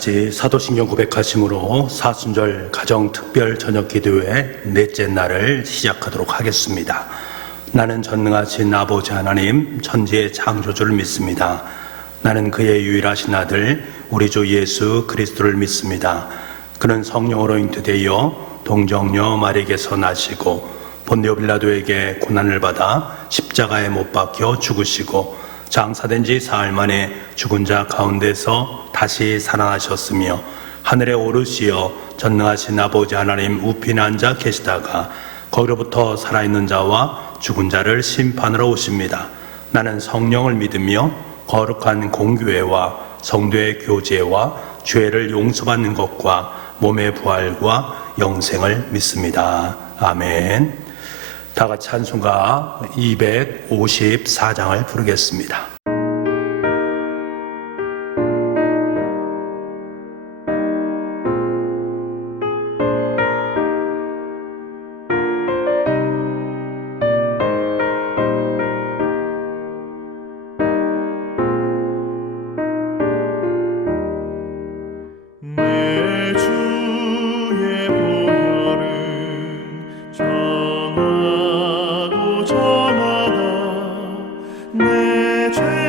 같이 사도신경 고백하심으로 사순절 가정 특별 저녁 기도회 넷째 날을 시작하도록 하겠습니다. 나는 전능하신 아버지 하나님 천지의 창조주를 믿습니다. 나는 그의 유일하신 아들 우리 주 예수 그리스도를 믿습니다. 그는 성령으로 잉태되어 동정녀 마리에게서 나시고 본디오 빌라도에게 고난을 받아 십자가에 못 박혀 죽으시고 장사된 지 사흘 만에 죽은 자 가운데서 다시 살아나셨으며 하늘에 오르시어 전능하신 아버지 하나님 우편에 앉아 계시다가 거기로부터 살아있는 자와 죽은 자를 심판하러 오십니다. 나는 성령을 믿으며 거룩한 공교회와 성도의 교제와 죄를 용서받는 것과 몸의 부활과 영생을 믿습니다. 아멘. 다 같이 찬송가 254장을 부르겠습니다. 내 죄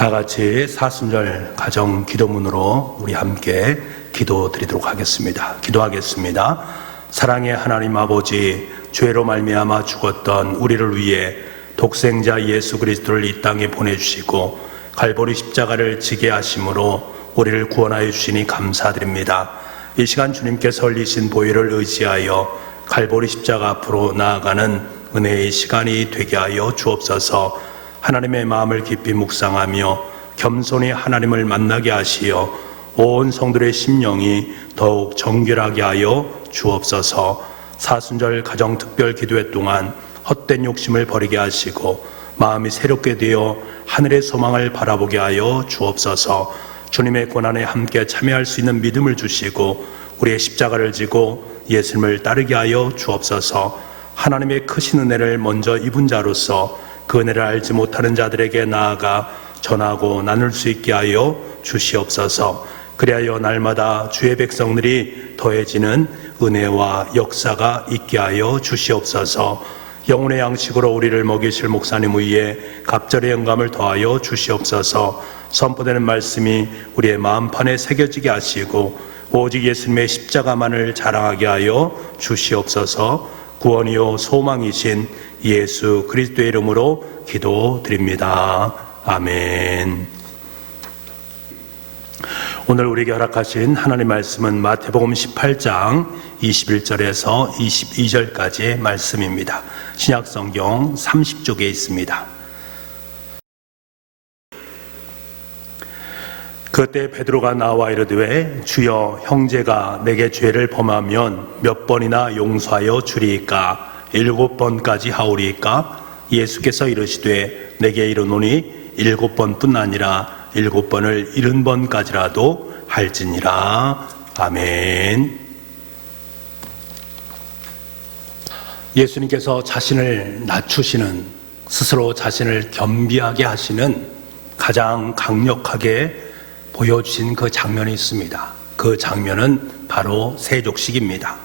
다 같이 사순절 가정 기도문으로 우리 함께 기도 드리도록 하겠습니다. 기도하겠습니다. 사랑의 하나님 아버지, 죄로 말미암아 죽었던 우리를 위해 독생자 예수 그리스도를 이 땅에 보내주시고 갈보리 십자가를 지게 하심으로 우리를 구원하여 주시니 감사드립니다. 이 시간 주님께서 흘리신 보혈을 의지하여 갈보리 십자가 앞으로 나아가는 은혜의 시간이 되게 하여 주옵소서. 하나님의 마음을 깊이 묵상하며 겸손히 하나님을 만나게 하시어 온 성도의 심령이 더욱 정결하게 하여 주옵소서. 사순절 가정 특별 기도회 동안 헛된 욕심을 버리게 하시고 마음이 새롭게 되어 하늘의 소망을 바라보게 하여 주옵소서. 주님의 고난에 함께 참여할 수 있는 믿음을 주시고 우리의 십자가를 지고 예수님을 따르게 하여 주옵소서. 하나님의 크신 은혜를 먼저 입은 자로서 그 은혜를 알지 못하는 자들에게 나아가 전하고 나눌 수 있게 하여 주시옵소서. 그리하여 날마다 주의 백성들이 더해지는 은혜와 역사가 있게 하여 주시옵소서. 영혼의 양식으로 우리를 먹이실 목사님 위에 갑절의 영감을 더하여 주시옵소서. 선포되는 말씀이 우리의 마음판에 새겨지게 하시고 오직 예수님의 십자가만을 자랑하게 하여 주시옵소서. 구원이요 소망이신 예수 그리스도의 이름으로 기도드립니다. 아멘. 오늘 우리에게 허락하신 하나님의 말씀은 마태복음 18장 21절에서 22절까지의 말씀입니다. 신약성경 30쪽에 있습니다. 그때 베드로가 나와 이르되 주여, 형제가 내게 죄를 범하면 몇 번이나 용서하여 주리이까? 7번까지 하오리이까? 예수께서 이르시되 내게 이르노니 7번뿐 아니라 7번을 70번까지라도 할지니라. 아멘. 예수님께서 자신을 낮추시는, 스스로 자신을 겸비하게 하시는 가장 강력하게 보여주신 그 장면이 있습니다. 그 장면은 바로 세족식입니다.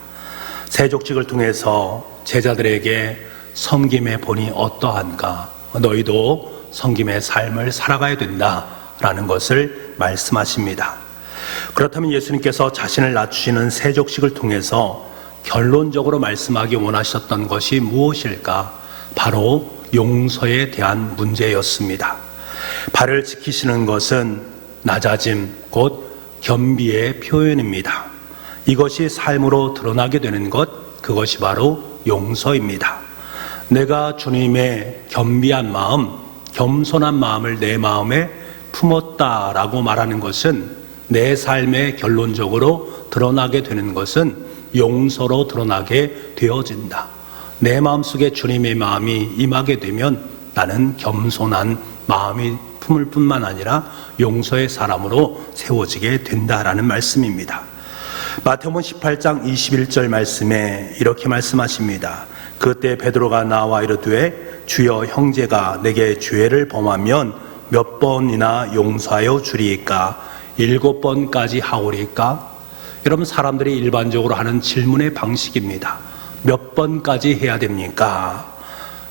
세족식을 통해서 제자들에게 섬김의 본이 어떠한가, 너희도 섬김의 삶을 살아가야 된다라는 것을 말씀하십니다. 그렇다면 예수님께서 자신을 낮추시는 세족식을 통해서 결론적으로 말씀하기 원하셨던 것이 무엇일까? 바로 용서에 대한 문제였습니다. 발을 지키시는 것은 낮아짐, 곧 겸비의 표현입니다. 이것이 삶으로 드러나게 되는 것, 그것이 바로 용서입니다. 내가 주님의 겸비한 마음, 겸손한 마음을 내 마음에 품었다라고 말하는 것은 내 삶에 결론적으로 드러나게 되는 것은 용서로 드러나게 되어진다. 내 마음속에 주님의 마음이 임하게 되면 나는 겸손한 마음이 품을 뿐만 아니라 용서의 사람으로 세워지게 된다라는 말씀입니다. 마태복음 18장 21절 말씀에 이렇게 말씀하십니다. 그때 베드로가 나와 이르되 주여, 형제가 내게 죄를 범하면 몇 번이나 용서하여 주리이까? 7번까지 하오리이까? 여러분, 사람들이 일반적으로 하는 질문의 방식입니다. 몇 번까지 해야 됩니까?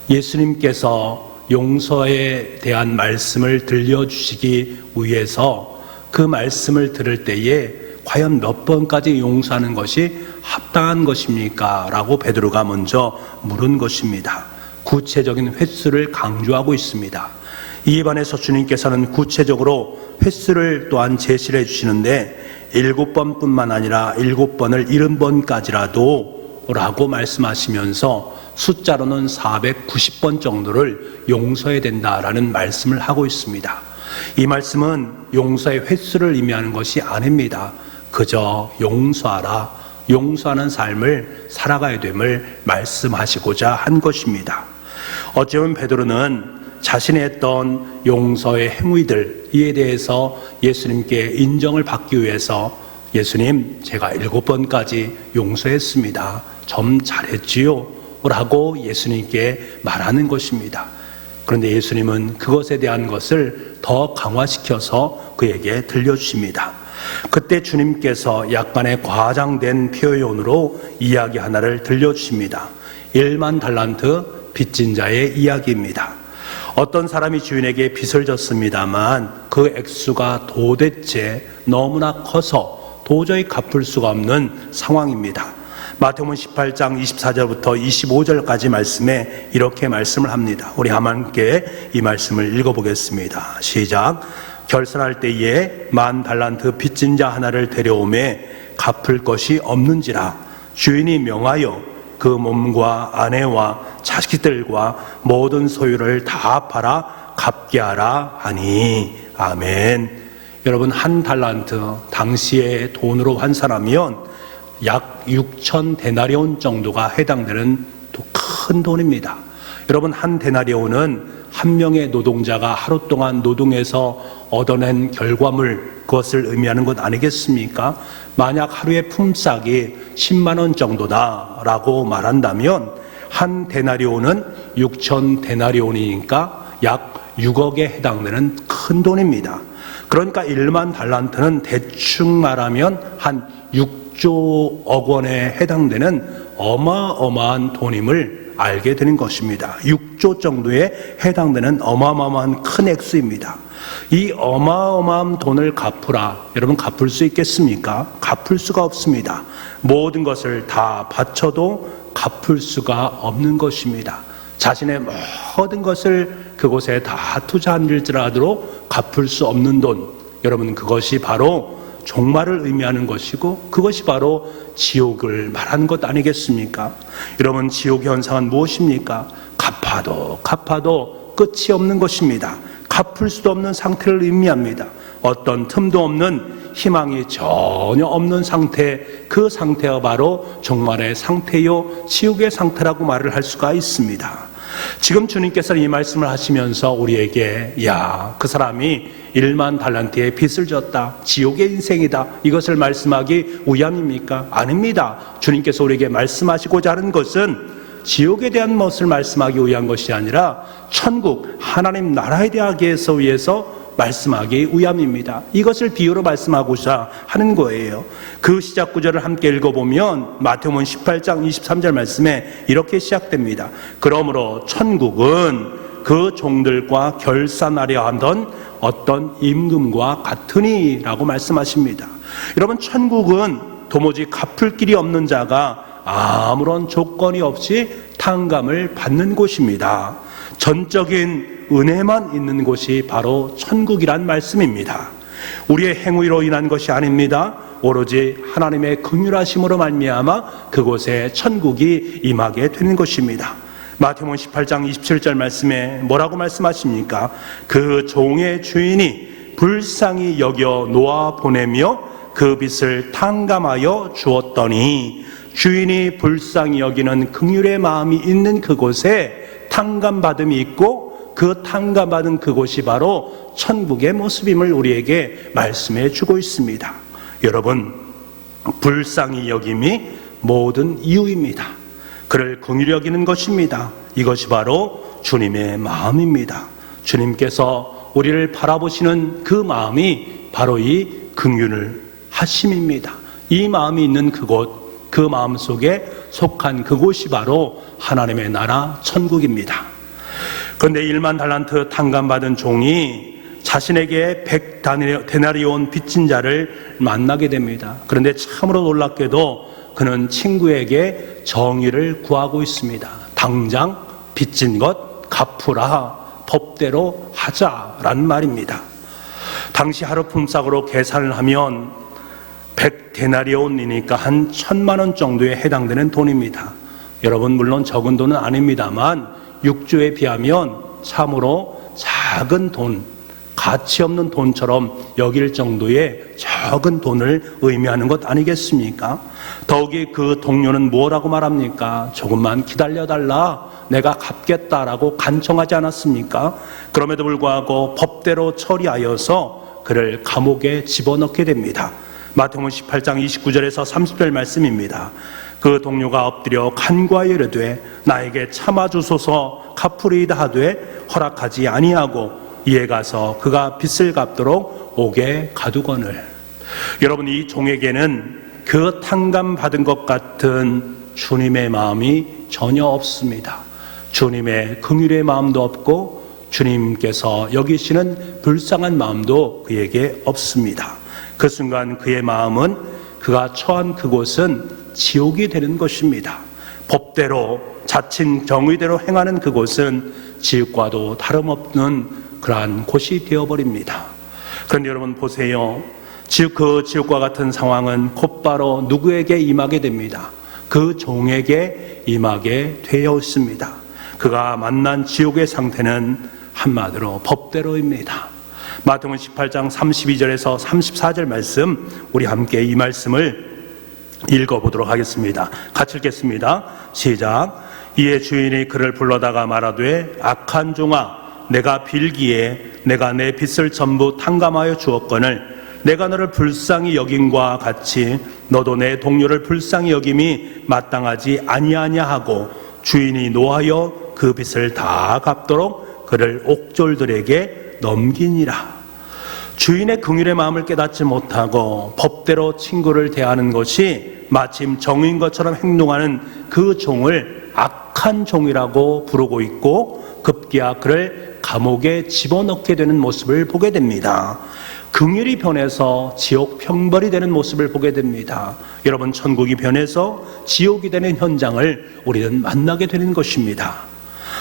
예수님께서 용서에 대한 말씀을 들려주시기 위해서 그 말씀을 들을 때에 과연 몇 번까지 용서하는 것이 합당한 것입니까? 라고 베드로가 먼저 물은 것입니다. 구체적인 횟수를 강조하고 있습니다. 이에 반해서 주님께서는 구체적으로 횟수를 또한 제시를 해주시는데 7번뿐만 아니라 7번을 70번까지라도 라고 말씀하시면서 숫자로는 490번 정도를 용서해야 된다라는 말씀을 하고 있습니다. 이 말씀은 용서의 횟수를 의미하는 것이 아닙니다. 그저 용서하라, 용서하는 삶을 살아가야 됨을 말씀하시고자 한 것입니다. 어쩌면 베드로는 자신이 했던 용서의 행위들, 이에 대해서 예수님께 인정을 받기 위해서 예수님, 제가 7번까지 용서했습니다. 좀 잘했지요? 라고 예수님께 말하는 것입니다. 그런데 예수님은 그것에 대한 것을 더 강화시켜서 그에게 들려주십니다. 그때 주님께서 약간의 과장된 표현으로 이야기 하나를 들려주십니다. 1만 달란트 빚진 자의 이야기입니다. 어떤 사람이 주인에게 빚을 졌습니다만 그 액수가 도대체 너무나 커서 도저히 갚을 수가 없는 상황입니다. 마태복음 18장 24절부터 25절까지 말씀에 이렇게 말씀을 합니다. 우리 함께 이 말씀을 읽어보겠습니다. 시작. 결산할 때에 10,000달란트 빚진 자 하나를 데려오매 갚을 것이 없는지라 주인이 명하여 그 몸과 아내와 자식들과 모든 소유를 다 팔아 갚게 하라 하니. 아멘. 여러분, 1달란트 당시의 돈으로 환산하면 약 6,000데나리온 정도가 해당되는 큰 돈입니다. 여러분, 1데나리온은 한 명의 노동자가 하루 동안 노동해서 얻어낸 결과물, 그것을 의미하는 것 아니겠습니까? 만약 하루의 품삯이 10만 원 정도다라고 말한다면 1데나리온은 6,000데나리온이니까 약 6억에 해당되는 큰 돈입니다. 그러니까 10,000달란트는 대충 말하면 한 6조억 원에 해당되는 어마어마한 돈임을 알게 되는 것입니다. 6조 정도에 해당되는 어마어마한 큰 액수입니다. 이 어마어마한 돈을 갚으라. 여러분, 갚을 수 있겠습니까? 갚을 수가 없습니다. 모든 것을 다 바쳐도 갚을 수가 없는 것입니다. 자신의 모든 것을 그곳에 다 투자한일지라도 갚을 수 없는 돈, 여러분, 그것이 바로 종말을 의미하는 것이고 그것이 바로 지옥을 말하는 것 아니겠습니까? 여러분, 지옥의 현상은 무엇입니까? 갚아도 끝이 없는 것입니다. 갚을 수도 없는 상태를 의미합니다. 어떤 틈도 없는, 희망이 전혀 없는 상태, 그 상태가 바로 종말의 상태요 지옥의 상태라고 말을 할 수가 있습니다. 지금 주님께서는 이 말씀을 하시면서 우리에게 그 사람이 10,000달란트의 빚을 졌다, 지옥의 인생이다, 이것을 말씀하기 위함입니까? 아닙니다. 주님께서 우리에게 말씀하시고자 하는 것은 지옥에 대한 것을 말씀하기 위한 것이 아니라 천국, 하나님 나라에 대하기 위해서 말씀하기 위함입니다. 이것을 비유로 말씀하고자 하는 거예요. 그 시작 구절을 함께 읽어보면 마태복음 18장 23절 말씀에 이렇게 시작됩니다. 그러므로 천국은 그 종들과 결산하려 하던 어떤 임금과 같으니 라고 말씀하십니다. 여러분, 천국은 도무지 갚을 길이 없는 자가 아무런 조건이 없이 탕감을 받는 곳입니다. 전적인 은혜만 있는 곳이 바로 천국이란 말씀입니다. 우리의 행위로 인한 것이 아닙니다. 오로지 하나님의 긍휼하심으로 말미암아 그곳에 천국이 임하게 되는 것입니다. 마태복음 18장 27절 말씀에 뭐라고 말씀하십니까? 그 종의 주인이 불쌍히 여겨 놓아 보내며 그 빚을 탕감하여 주었더니, 주인이 불쌍히 여기는 긍휼의 마음이 있는 그곳에 탕감받음이 있고 그 탕감받은 그곳이 바로 천국의 모습임을 우리에게 말씀해 주고 있습니다. 여러분, 불쌍히 여김이 모든 이유입니다. 그를 긍휼히 여기는 것입니다. 이것이 바로 주님의 마음입니다. 주님께서 우리를 바라보시는 그 마음이 바로 이 긍휼을 하심입니다. 이 마음이 있는 그곳, 그 마음 속에 속한 그곳이 바로 하나님의 나라 천국입니다. 그런데 10,000달란트 탕감받은 종이 자신에게 100데나리온 빚진 자를 만나게 됩니다. 그런데 참으로 놀랍게도 그는 친구에게 정의를 구하고 있습니다. 당장 빚진 것 갚으라, 법대로 하자라는 말입니다. 당시 하루 품삯으로 계산을 하면 100데나리온이니까 한 1,000만 원 정도에 해당되는 돈입니다. 여러분, 물론 적은 돈은 아닙니다만 6조에 비하면 참으로 작은 돈, 가치 없는 돈처럼 여길 정도의 적은 돈을 의미하는 것 아니겠습니까? 더욱이 그 동료는 뭐라고 말합니까? 조금만 기다려달라, 내가 갚겠다라고 간청하지 않았습니까? 그럼에도 불구하고 법대로 처리하여서 그를 감옥에 집어넣게 됩니다. 마태복음 18장 29절에서 30절 말씀입니다. 그 동료가 엎드려 간구하여 이르되 나에게 참아주소서 갚으리이다 하되 허락하지 아니하고 이에 가서 그가 빚을 갚도록 옥에 가두거늘. 여러분, 이 종에게는 그 탕감받은 것 같은 주님의 마음이 전혀 없습니다. 주님의 긍휼의 마음도 없고 주님께서 여기시는 불쌍한 마음도 그에게 없습니다. 그 순간 그의 마음은 그가 처한 그곳은 지옥이 되는 것입니다. 법대로 자칭 정의대로 행하는 그곳은 지옥과도 다름없는 그러한 곳이 되어버립니다. 그런데 여러분 보세요. 그 지옥과 같은 상황은 곧바로 누구에게 임하게 됩니다. 그 종에게 임하게 되어 있습니다. 그가 만난 지옥의 상태는 한마디로 법대로입니다. 마태복음 18장 32절에서 34절 말씀, 우리 함께 이 말씀을 읽어보도록 하겠습니다. 같이 읽겠습니다. 시작. 이에 주인이 그를 불러다가 말하되 악한 종아, 내가 빌기에 내가 내 빚을 전부 탕감하여 주었거늘 내가 너를 불쌍히 여김과 같이 너도 내 동료를 불쌍히 여김이 마땅하지 아니하냐 하고 주인이 노하여 그 빚을 다 갚도록 그를 옥졸들에게 넘기니라. 주인의 긍휼의 마음을 깨닫지 못하고 법대로 친구를 대하는 것이 마침 정의인 것처럼 행동하는 그 종을 악한 종이라고 부르고 있고 급기야 그를 감옥에 집어넣게 되는 모습을 보게 됩니다. 긍휼이 변해서 지옥 형벌이 되는 모습을 보게 됩니다. 여러분, 천국이 변해서 지옥이 되는 현장을 우리는 만나게 되는 것입니다.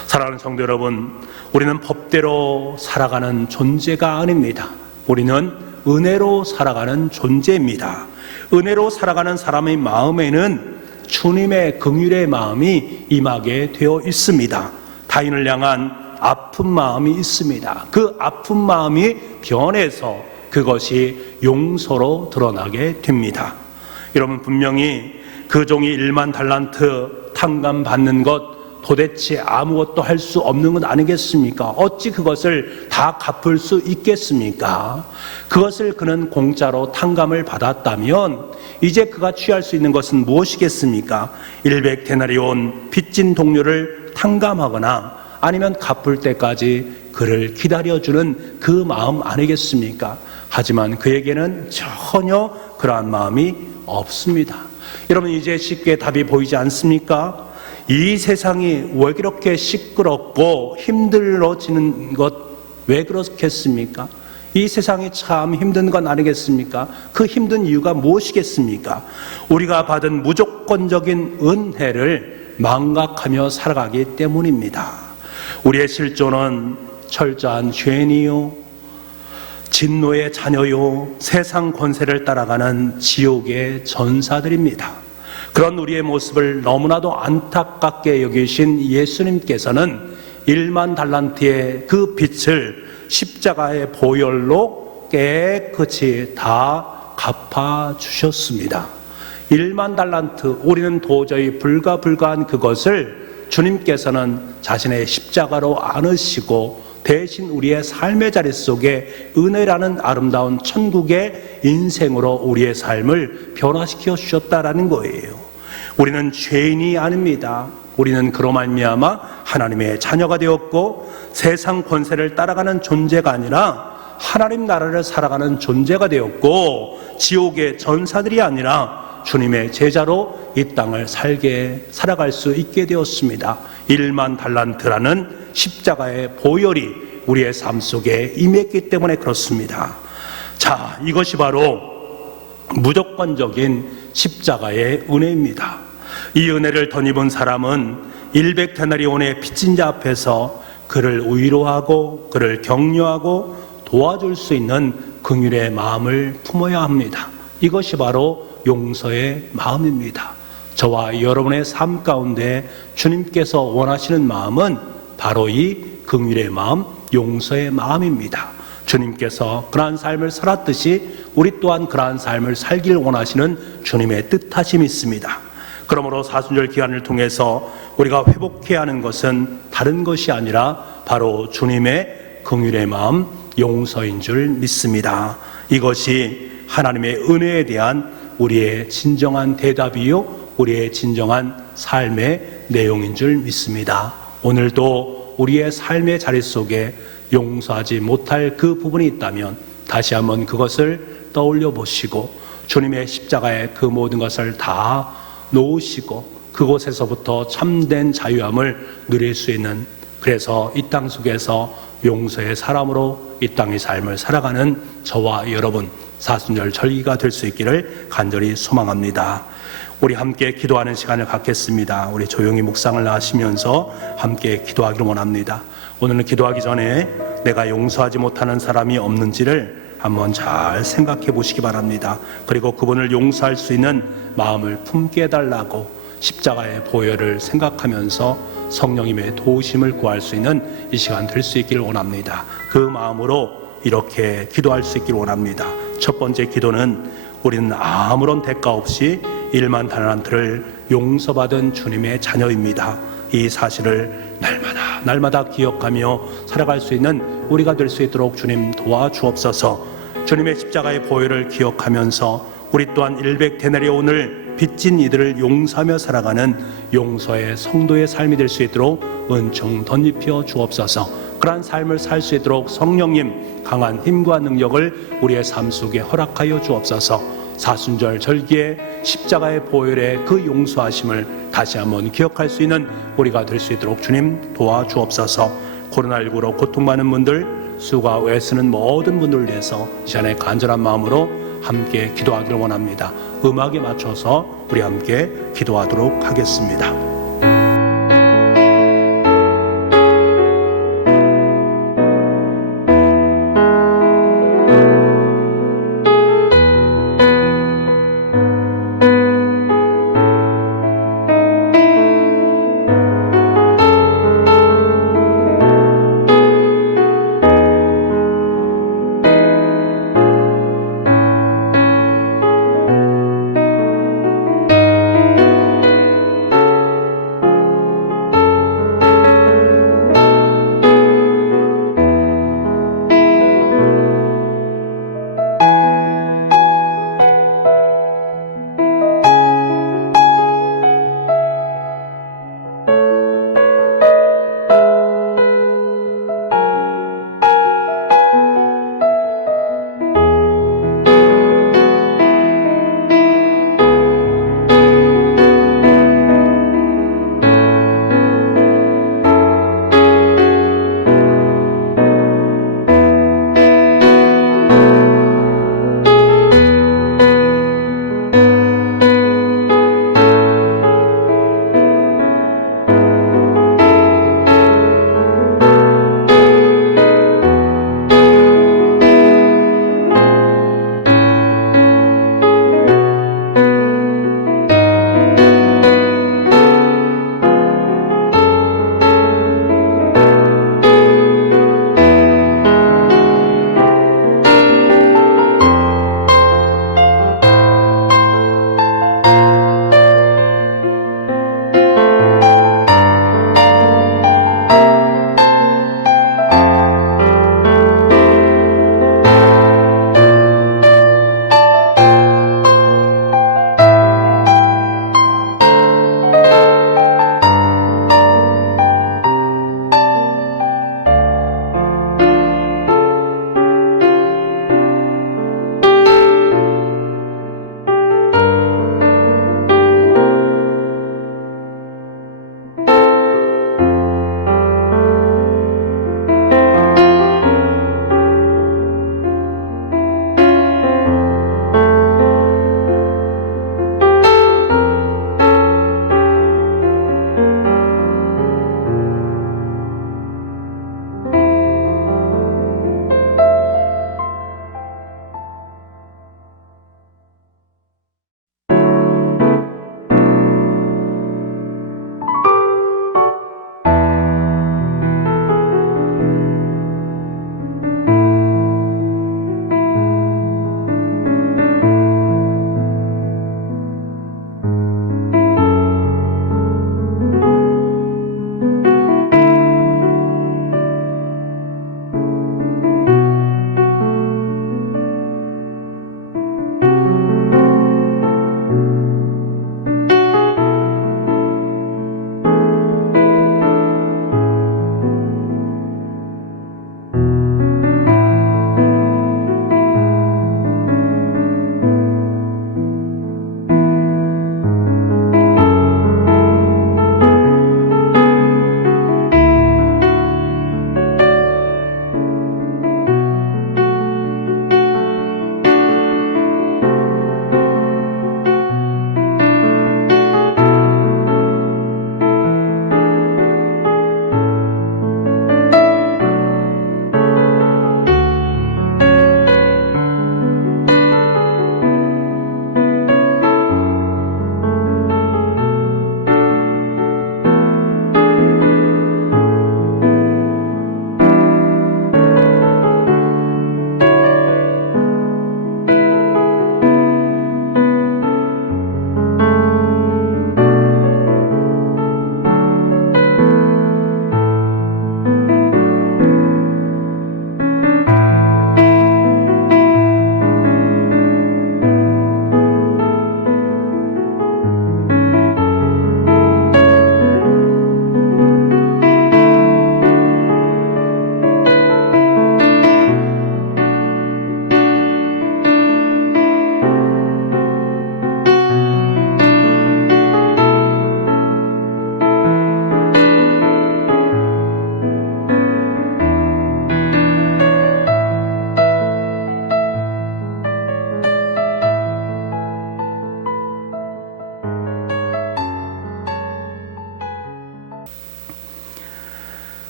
사랑하는 성도 여러분, 우리는 법대로 살아가는 존재가 아닙니다. 우리는 은혜로 살아가는 존재입니다. 은혜로 살아가는 사람의 마음에는 주님의 긍휼의 마음이 임하게 되어 있습니다. 타인을 향한 아픈 마음이 있습니다. 그 아픈 마음이 변해서 그것이 용서로 드러나게 됩니다. 여러분, 분명히 그 종이 1만 달란트 탕감받는 것 도대체 아무것도 할 수 없는 것 아니겠습니까? 어찌 그것을 다 갚을 수 있겠습니까? 그것을 그는 공짜로 탕감을 받았다면 이제 그가 취할 수 있는 것은 무엇이겠습니까? 100데나리온 빚진 동료를 탕감하거나 아니면 갚을 때까지 그를 기다려주는 그 마음 아니겠습니까? 하지만 그에게는 전혀 그러한 마음이 없습니다. 여러분, 이제 쉽게 답이 보이지 않습니까? 이 세상이 왜 그렇게 시끄럽고 힘들어지는 것 왜 그렇겠습니까? 이 세상이 참 힘든 건 아니겠습니까? 그 힘든 이유가 무엇이겠습니까? 우리가 받은 무조건적인 은혜를 망각하며 살아가기 때문입니다. 우리의 실존은 철저한 죄인이요, 진노의 자녀요, 세상 권세를 따라가는 지옥의 전사들입니다. 그런 우리의 모습을 너무나도 안타깝게 여기신 예수님께서는 1만 달란트의 그 빚을 십자가의 보혈로 깨끗이 다 갚아주셨습니다. 1만 달란트, 우리는 도저히 불가불가한 그것을 주님께서는 자신의 십자가로 안으시고 대신 우리의 삶의 자리 속에 은혜라는 아름다운 천국의 인생으로 우리의 삶을 변화시켜 주셨다라는 거예요. 우리는 죄인이 아닙니다. 우리는 그로 말미암아 하나님의 자녀가 되었고 세상 권세를 따라가는 존재가 아니라 하나님 나라를 살아가는 존재가 되었고 지옥의 전사들이 아니라 주님의 제자로 이 땅을 살아갈 수 있게 되었습니다. 1만 달란트라는 십자가의 보혈이 우리의 삶 속에 임했기 때문에 그렇습니다. 자, 이것이 바로 무조건적인 십자가의 은혜입니다. 이 은혜를 덧입은 사람은 100데나리온의 빚진 자 앞에서 그를 위로하고 그를 격려하고 도와줄 수 있는 긍휼의 마음을 품어야 합니다. 이것이 바로 용서의 마음입니다. 저와 여러분의 삶 가운데 주님께서 원하시는 마음은 바로 이 긍휼의 마음, 용서의 마음입니다. 주님께서 그러한 삶을 살았듯이 우리 또한 그러한 삶을 살길 원하시는 주님의 뜻하심이 있습니다. 그러므로 사순절 기간을 통해서 우리가 회복해야 하는 것은 다른 것이 아니라 바로 주님의 긍휼의 마음, 용서인 줄 믿습니다. 이것이 하나님의 은혜에 대한 우리의 진정한 대답이요, 우리의 진정한 삶의 내용인 줄 믿습니다. 오늘도 우리의 삶의 자리 속에 용서하지 못할 그 부분이 있다면 다시 한번 그것을 떠올려 보시고 주님의 십자가에 그 모든 것을 다 놓으시고 그곳에서부터 참된 자유함을 누릴 수 있는, 그래서 이 땅 속에서 용서의 사람으로 이 땅의 삶을 살아가는 저와 여러분 사순절 절기가 될 수 있기를 간절히 소망합니다. 우리 함께 기도하는 시간을 갖겠습니다. 우리 조용히 묵상을 하시면서 함께 기도하기를 원합니다. 오늘은 기도하기 전에 내가 용서하지 못하는 사람이 없는지를 한번 잘 생각해 보시기 바랍니다. 그리고 그분을 용서할 수 있는 마음을 품게 해달라고 십자가의 보혈을 생각하면서 성령님의 도우심을 구할 수 있는 이 시간 될 수 있기를 원합니다. 그 마음으로 이렇게 기도할 수 있기를 원합니다. 첫 번째 기도는 우리는 아무런 대가 없이 일만 달란트를 용서받은 주님의 자녀입니다. 이 사실을 날마다 기억하며 살아갈 수 있는 우리가 될 수 있도록 주님 도와주옵소서. 주님의 십자가의 보혈을 기억하면서 우리 또한 100데나리온을 빚진 이들을 용서하며 살아가는 용서의 성도의 삶이 될 수 있도록 은총 덧입혀 주옵소서. 그러한 삶을 살 수 있도록 성령님 강한 힘과 능력을 우리의 삶 속에 허락하여 주옵소서. 사순절 절기에 십자가의 보혈의 그 용서하심을 다시 한번 기억할 수 있는 우리가 될 수 있도록 주님 도와주옵소서. 코로나19로 고통받는 분들, 수가 애쓰는 모든 분들을 위해서 이 시간에 간절한 마음으로 함께 기도하기를 원합니다. 음악에 맞춰서 우리 함께 기도하도록 하겠습니다.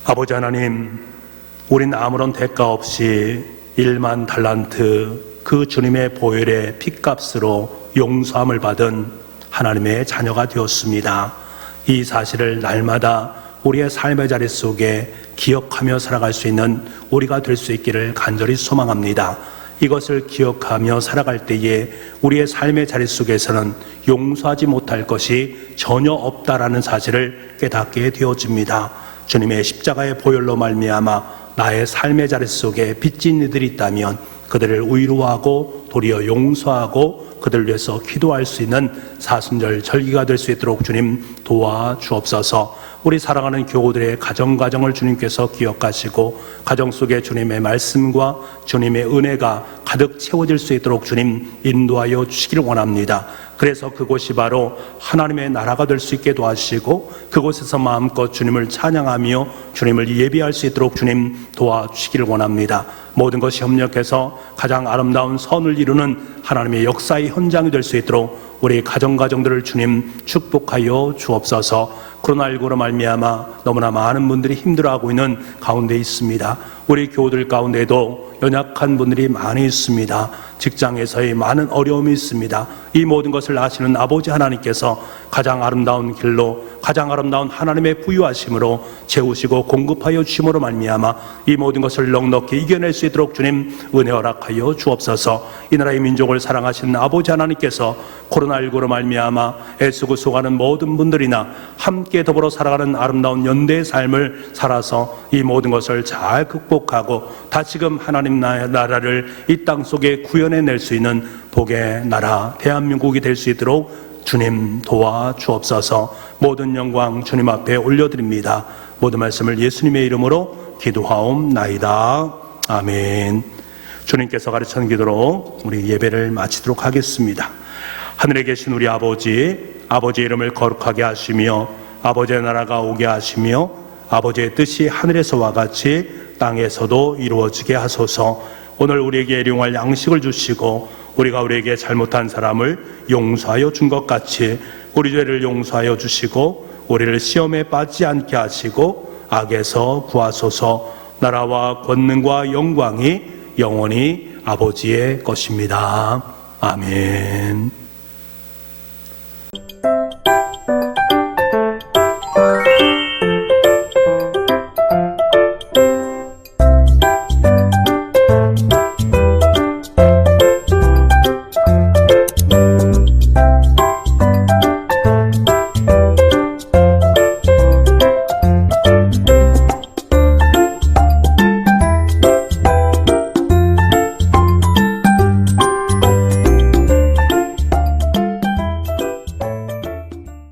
아버지 하나님, 우린 아무런 대가 없이 1만 달란트 그 주님의 보혈의 핏값으로 용서함을 받은 하나님의 자녀가 되었습니다. 이 사실을 날마다 우리의 삶의 자리 속에 기억하며 살아갈 수 있는 우리가 될 수 있기를 간절히 소망합니다. 이것을 기억하며 살아갈 때에 우리의 삶의 자리 속에서는 용서하지 못할 것이 전혀 없다라는 사실을 깨닫게 되어집니다. 주님의 십자가의 보혈로 말미암아 나의 삶의 자리 속에 빚진 이들이 있다면 그들을 위로하고 도리어 용서하고 그들을 위해서 기도할 수 있는 사순절 절기가 될 수 있도록 주님 도와주옵소서. 우리 사랑하는 교우들의 가정을 주님께서 기억하시고 가정 속에 주님의 말씀과 주님의 은혜가 가득 채워질 수 있도록 주님 인도하여 주시기를 원합니다. 그래서 그곳이 바로 하나님의 나라가 될 수 있게 도와주시고 그곳에서 마음껏 주님을 찬양하며 주님을 예비할 수 있도록 주님 도와주시기를 원합니다. 모든 것이 협력해서 가장 아름다운 선을 이루는 하나님의 역사의 현장이 될 수 있도록 우리 가정들을 주님 축복하여 주옵소서. 코로나19로 말미암아 너무나 많은 분들이 힘들어하고 있는 가운데 있습니다. 우리 교우들 가운데도 연약한 분들이 많이 있습니다. 직장에서의 많은 어려움이 있습니다. 이 모든 것을 아시는 아버지 하나님께서 가장 아름다운 길로 가장 아름다운 하나님의 부유하심으로 채우시고 공급하여 주심으로 말미암아 이 모든 것을 넉넉히 이겨낼 수 있도록 주님 은혜 허락하여 주옵소서. 이 나라의 민족을 사랑하시는 아버지 하나님께서 코로나19로 말미암아 애쓰고 속하는 모든 분들이나 함께 더불어 살아가는 아름다운 연대의 삶을 살아서 이 모든 것을 잘 극복하고 다시금 하나님 나라를 이 땅 속에 구현해낼 수 있는 복의 나라 대한민국이 될 수 있도록 주님 도와주옵소서. 모든 영광 주님 앞에 올려드립니다. 모든 말씀을 예수님의 이름으로 기도하옵나이다. 아멘. 주님께서 가르치는 기도로 우리 예배를 마치도록 하겠습니다. 하늘에 계신 우리 아버지의 이름을 거룩하게 하시며 아버지의 나라가 오게 하시며 아버지의 뜻이 하늘에서와 같이 땅에서도 이루어지게 하소서. 오늘 우리에게 일용할 양식을 주시고 우리가 우리에게 잘못한 사람을 용서하여 준 것 같이 우리 죄를 용서하여 주시고 우리를 시험에 빠지지 않게 하시고 악에서 구하소서. 나라와 권능과 영광이 영원히 아버지의 것입니다. 아멘.